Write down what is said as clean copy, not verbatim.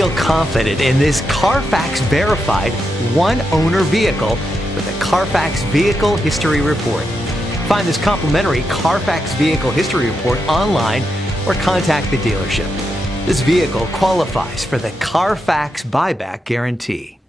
Feel confident in this Carfax verified one-owner vehicle with a Carfax Vehicle History Report. Find this complimentary Carfax Vehicle History Report online or contact the dealership. This vehicle qualifies for the Carfax Buyback Guarantee.